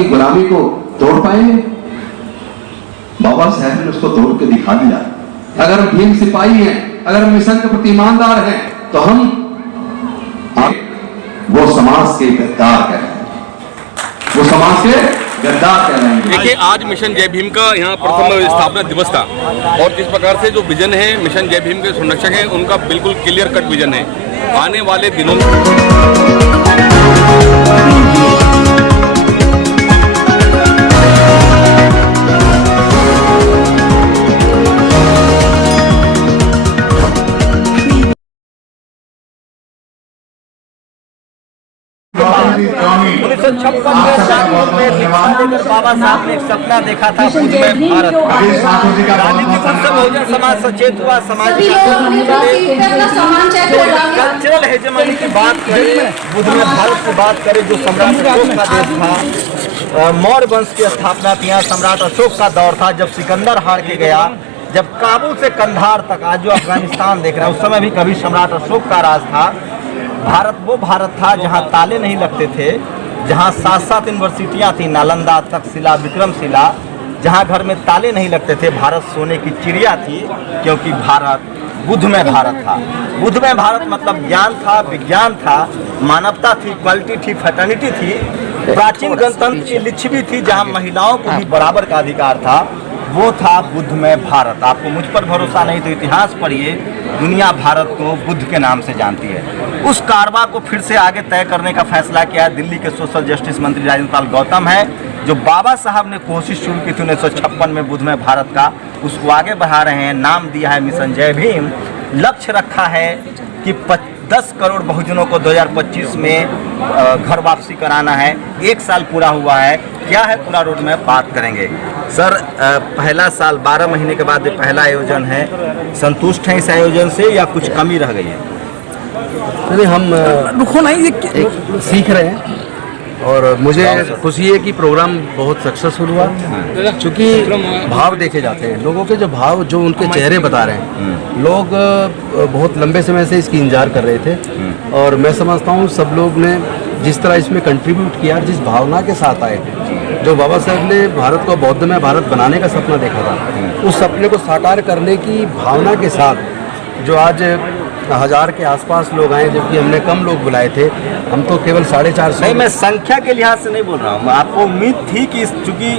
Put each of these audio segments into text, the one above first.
की गुलामी को तोड़ पाएंगे? बाबा साहब ने उसको तोड़ के दिखा दिया। अगर हम भीम सिपाही हैं, अगर हम मिशन के प्रति ईमानदार हैं, तो हम वो समाज के गद्दार कहेंगे, वो समाज के गद्दार कहलाएंगे। देखिए, आज मिशन जय भीम का यहाँ प्रथम स्थापना दिवस था और जिस प्रकार से जो विजन है मिशन जय भीम के संरक्षक हैं, उनका बिल्कुल क्लियर कट विजन है। आने वाले दिनों में बाबा साहब ने एक सपना देखा था बुध में भारत। राजनीतिक बहुजन समाज सचेत हुआ, समाज कल्चरल हेजेमनी की बात करें, बुध में भारत की बात करें, जो सम्राट अशोक का देश था, मौर्य वंश की स्थापना थी, यहाँ सम्राट अशोक का दौर था। जब सिकंदर हार के गया, जब काबुल से कंधार तक, आज जो अफगानिस्तान देख रहे हैं, उस समय भी कभी सम्राट अशोक का राज था। भारत वो भारत था जहाँ ताले नहीं लगते थे, जहाँ 7-7 यूनिवर्सिटियाँ थी, नालंदा, तक्षशिला, विक्रमशिला, जहाँ घर में ताले नहीं लगते थे। भारत सोने की चिड़िया थी, क्योंकि भारत बुध में भारत था। बुध में भारत मतलब ज्ञान था, विज्ञान था, मानवता थी, क्वालिटी थी, फ्रेटर्निटी थी, प्राचीन गणतंत्र की लिच्छवी थी, जहाँ महिलाओं को भी बराबर का अधिकार था। वो था बुध में भारत। आपको मुझ पर भरोसा नहीं तो इतिहास पढ़िए, दुनिया भारत को बुद्ध के नाम से जानती है। उस कारवा को फिर से आगे तय करने का फैसला किया है दिल्ली के सोशल जस्टिस मंत्री राजेंद्र पाल गौतम है, जो बाबा साहब ने कोशिश शुरू की थी 1956 में बुध में भारत का, उसको आगे बढ़ा रहे हैं। नाम दिया है मिशन जय भीम। लक्ष्य रखा है कि 10 करोड़ बहुजनों को 2025 में घर वापसी कराना है। 1 साल पूरा हुआ है, क्या है पूरा रोड मैप बात करेंगे। सर, पहला साल 12 महीने के बाद पहला आयोजन है, संतुष्ट हैं इस आयोजन से या कुछ कमी रह गई है? नहीं, हम रुको नहीं, ये सीख रहे हैं और मुझे खुशी है कि प्रोग्राम बहुत सक्सेसफुल हुआ, क्योंकि भाव देखे जाते हैं लोगों के, जो भाव जो उनके चेहरे बता रहे हैं। लोग बहुत लंबे समय से इसकी इंतजार कर रहे थे और मैं समझता हूँ सब लोग ने जिस तरह इसमें कंट्रीब्यूट किया, जिस भावना के साथ आए, जो बाबा साहब ने भारत को बौद्ध में भारत बनाने का सपना देखा था, उस सपने को साकार करने की भावना के साथ जो आज 1000 के आसपास लोग आए, जबकि हमने कम लोग बुलाए थे। हम तो केवल 450। नहीं, मैं संख्या के लिहाज से नहीं बोल रहा हूँ। आपको उम्मीद थी कि चूंकि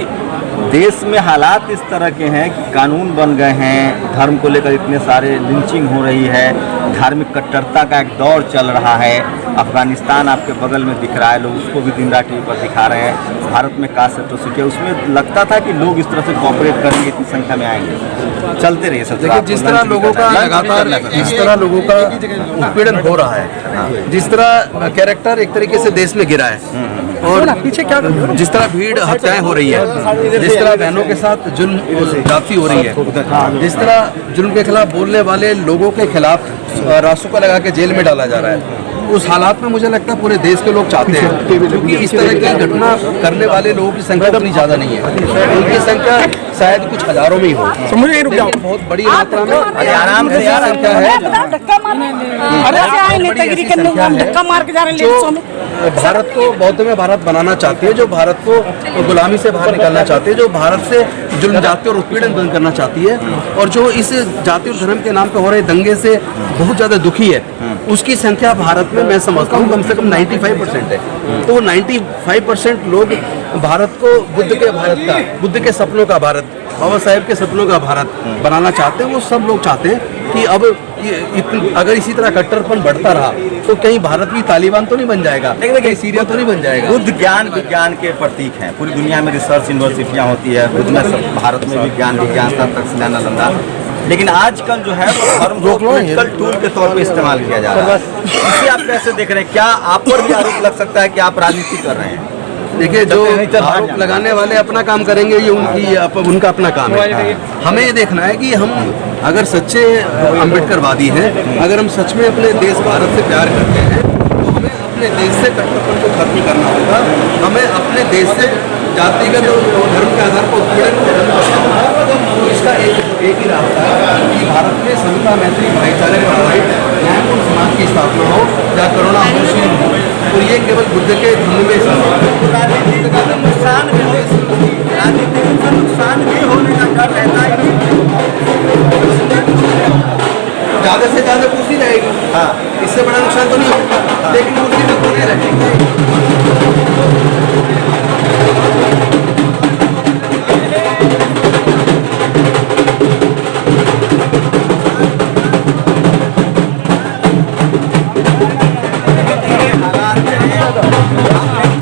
देश में हालात इस तरह के हैं कि कानून बन गए हैं, धर्म को लेकर इतने सारे लिंचिंग हो रही है, धार्मिक कट्टरता का एक दौर चल रहा है, अफगानिस्तान आपके बगल में दिख रहा है, लोग उसको भी दिन रात टीवी पर दिखा रहे हैं, भारत में कास्ट एट्रोसिटी है, उसमें लगता था कि लोग इस तरह से कॉपरेट करेंगे, इतनी संख्या में आएंगे। चलते रहिए सब। देखिए, जिस तरह लोगों का लगातार जिस तरह लोगों का उत्पीड़न हो रहा है, जिस तरह कैरेक्टर एक तरीके से देश में गिरा है और पीछे क्या जिस तरह भीड़ हत्याएं हो रही है, जिस तरह बहनों के साथ जुल्म जाती हो रही है, जिस तरह जुल्म के खिलाफ बोलने वाले लोगों के खिलाफ रासुका लगा के जेल में डाला जा रहा है, उस हालात में मुझे लगता है पूरे देश के लोग चाहते हैं, क्योंकि इस तरह की घटना करने वाले लोगों की संख्या उतनी ज़्यादा नहीं है, उनकी संख्या शायद कुछ हजारों में ही हो। मुझे बहुत बड़ी मात्रा में आराम से संख्या है जो भारत को बौद्ध में भारत बनाना चाहती है, जो भारत को गुलामी से बाहर निकालना चाहती है, जो भारत से जुल्म जाति और उत्पीड़न बंद करना चाहती है, और जो इस जाति और धर्म के नाम पे हो रहे दंगे से बहुत ज़्यादा दुखी है, उसकी संख्या भारत में मैं समझता हूँ कम से कम 95% है। तो 95% लोग भारत को बुद्ध के भारत का, बुद्ध के सपनों का भारत, बाबा साहेब के सपनों का भारत बनाना चाहते हैं। वो सब लोग चाहते हैं कि अब अगर इसी तरह कट्टरपन बढ़ता रहा तो कहीं भारत भी तालिबान तो नहीं बन जाएगा, कहीं सीरिया तो नहीं बन जाएगा। बुद्ध ज्ञान विज्ञान के प्रतीक हैं, पूरी दुनिया में रिसर्च यूनिवर्सिटियाँ होती है, बुद्ध में सब, भारत में भी ज्ञान विज्ञान का तक्षशिला, नालंदा, लेकिन आजकल जो है वो धर्म को पॉलिटिकल टूल के तौर पे इस्तेमाल किया जा रहा है। इसे आप कैसे देख रहे हैं? क्या आप पर भी आरोप लग सकता है कि आप राजनीति कर रहे हैं? देखिए, जो आरोप लगाने वाले अपना काम करेंगे, ये उनका अपना काम है। हमें ये देखना है कि हम अगर सच्चे अम्बेडकरवादी हैं, अगर हम सच में अपने देश भारत से प्यार करते हैं, तो हमें अपने देश से कट्टरपन को खत्म करना होगा। हमें अपने देश से जातिगत और धर्म के आधार पर उत्पीड़न को खत्म करना होगा। तो इसका एक ही रास्ता है कि भारत में समता, मैत्री, भाईचारे का न्यायपूर्ण समाज की स्थापना हो, जहाँ करुणा, मुस्लिम हो, और ये केवल बुद्ध के धर्म में राजनीति का नुकसान इतना तो नहीं होगा, लेकिन मूर्ति में कोने रहेंगे।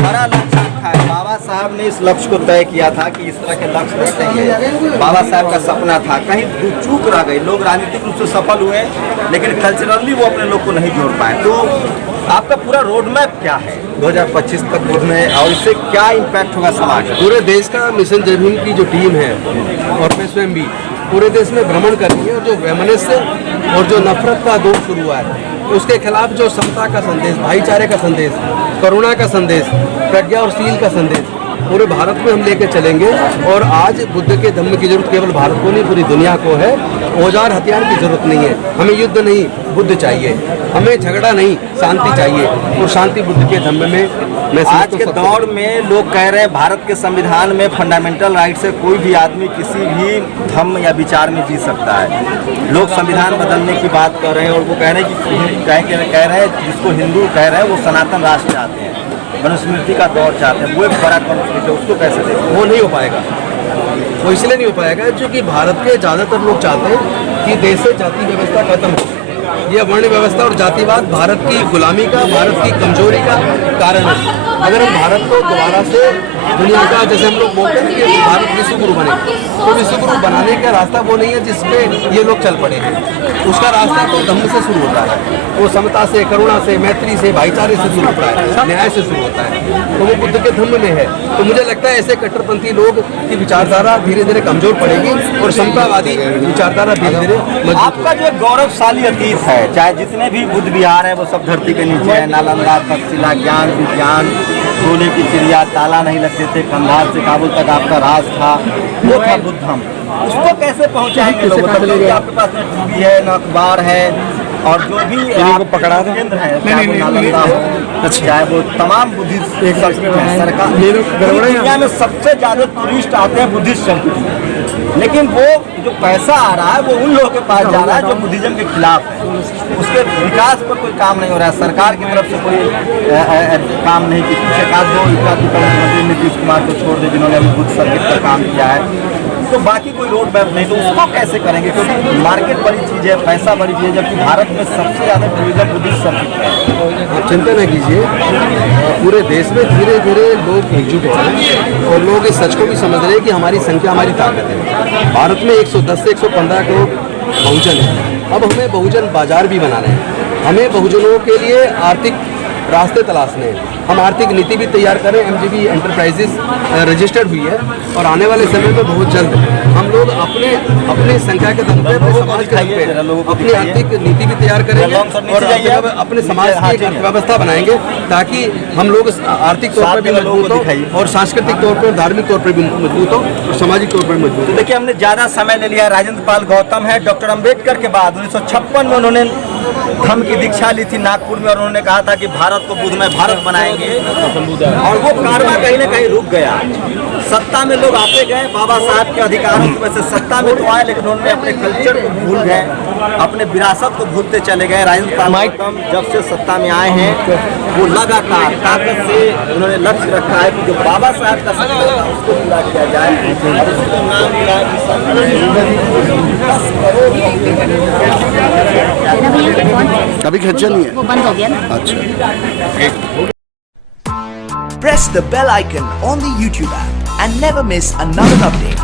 बड़ा लक्ष्य रखा है। बाबा साहब ने इस लक्ष्य को तय किया था कि इस तरह के लक्ष्य रखेंगे। बाबा साहब का सपना था, कहीं चूक रह गई। लोग राजनीतिक रूप से सफल हुए, लेकिन कल्चरली वो अपने लोग को नहीं जोड़ पाए। तो आपका पूरा रोड मैप क्या है 2025 तक बुध में, और इससे क्या इम्पैक्ट होगा समाज में? पूरे देश का मिशन जय भीम की जो टीम है और मैं स्वयं भी पूरे देश में भ्रमण कर रही है, और जो वैमनस्य और जो नफरत का दौर शुरू हुआ है उसके खिलाफ जो समता का संदेश, भाईचारे का संदेश, करुणा का संदेश, प्रज्ञा और शील का संदेश पूरे भारत में हम लेके चलेंगे। और आज बुद्ध के धम्म की जरूरत केवल भारत को नहीं, पूरी दुनिया को है। औजार हथियार की जरूरत नहीं है, हमें युद्ध नहीं, बुद्ध चाहिए। हमें झगड़ा नहीं, शांति चाहिए, और शांति बुद्ध के धम्म में। मैं आज के दौर में लोग कह रहे हैं भारत के संविधान में फंडामेंटल राइट से कोई भी आदमी किसी भी धर्म या विचार में जी सकता है। लोग संविधान बदलने की बात कर रहे हैं, और वो कह रहे हैं कि कह रहे हैं जिसको हिंदू कह रहे हैं वो सनातन राष्ट्र चाहते हैं, मनुस्मृति का दौर चाहते हैं। वो एक बड़ा कॉन्फ्लिक्ट है, उसको कैसे देखें? वो नहीं हो पाएगा। वो इसलिए नहीं हो पाएगा क्योंकि भारत के ज़्यादातर लोग चाहते हैं कि देश से जाति व्यवस्था खत्म हो। यह वर्ण व्यवस्था और जातिवाद भारत की गुलामी का, भारत की कमजोरी का कारण है। अगर हम भारत को दोबारा से दुनिया का, जैसे हम लोग बोलते हैं कि भारत विश्व गुरु बने, तो विश्व गुरु बनाने का रास्ता वो नहीं है जिसपे ये लोग चल पड़े हैं। उसका रास्ता तो धम्म से शुरू होता है, वो समता से, करुणा से, मैत्री से, भाईचारे से शुरू होता है, न्याय से शुरू होता है। तो वो बुद्ध के धम्म में है। तो मुझे लगता है ऐसे कट्टरपंथी लोग की विचारधारा धीरे धीरे कमजोर पड़ेगी, और समतावादी विचारधारा धीरे धीरे मजबूत। आपका जो गौरवशाली अतीत है, चाहे जितने भी बुद्ध विहार है वो सब धरती के नीचे है। नालंदा, तक्षशिला, ज्ञान विज्ञान, सोने की चिड़िया, ताला नहीं लगते थे, कंधार से काबुल तक आपका राज था, वो था बुद्धम। उसको कैसे पहुंचाएंगे लोगों तक? क्योंकि आपके पास न टीवी है, न अखबार है, और जो भी पकड़ा केंद्र है, चाहे वो नालंदा हो, चाहे वो तमाम बुद्धिस्ट सर्किट है। सरकार दुनिया में सबसे ज्यादा टूरिस्ट आते हैं बुद्धिस्ट सर्किट में, लेकिन वो जो पैसा आ रहा है वो उन लोगों के पास जा रहा है जो बुद्धिज्म के खिलाफ है। उसके विकास पर कोई काम नहीं हो रहा है, सरकार की तरफ से कोई काम नहीं की। मुख्यमंत्री नीतीश कुमार को छोड़ दे जिन्होंने अभी बुद्ध सर्किट पर काम किया है, तो बाकी कोई रोड मैप नहीं। तो उसको कैसे करेंगे? क्योंकि मार्केट बड़ी चीज़ है, पैसा बड़ी चीज़ है, जबकि भारत में सबसे ज़्यादा टूरिज्म बुद्धिस्ट सर्किट है। आप चिंता न कीजिए, पूरे देश में धीरे धीरे लोग एकजुट हो रहे हैं, और लोग इस सच को भी समझ रहे हैं कि हमारी संख्या हमारी ताकत है। भारत में 110 से 115 करोड़ बहुजन है। अब हमें बहुजन बाजार भी बनाना है, हमें बहुजनों के लिए आर्थिक रास्ते तलाशने हैं। हम आर्थिक नीति भी तैयार करें। एमजीबी एंटरप्राइजेस रजिस्टर्ड हुई है, और आने वाले समय में बहुत जल्द हम लोग अपने संख्या के दम पे, अपने समाज के दम पे अपनी आर्थिक नीति भी तैयार करेंगे, और अपने समाज की एक अर्थव्यवस्था बनाएंगे, ताकि हम लोग आर्थिक तौर पर भी मजबूत हो, और सांस्कृतिक तौर पर, धार्मिक तौर पर भी मजबूत हो, और सामाजिक तौर पर मजबूत हो। देखिए, हमने ज़्यादा समय ले लिया। राजेंद्र पाल गौतम है। डॉक्टर अम्बेडकर के बाद 1956 में उन्होंने धम्म की दीक्षा ली थी नागपुर में, और उन्होंने कहा था कि भारत को बुद्धमय भारत बनाएंगे, और वो कारवा कहीं ना कहीं रुक गया। सत्ता में लोग आते गए, बाबा साहब के अधिकारों की वजह से सत्ता में तो आए, लेकिन उन्होंने अपने कल्चर को भूल गए, अपने विरासत को भूलते चले गए। राजेंद्र पाल गौतम जब से सत्ता में आए हैं, वो लगातार ताकत से उन्होंने लक्ष्य रखा है कि जो बाबा साहब का सपना था उसको पूरा किया जाए। और उसी को नाम दिया कभी खर्चा नहीं है, वो बंद हो गया ना। अच्छा। Press the bell icon on the YouTube app and never miss another update.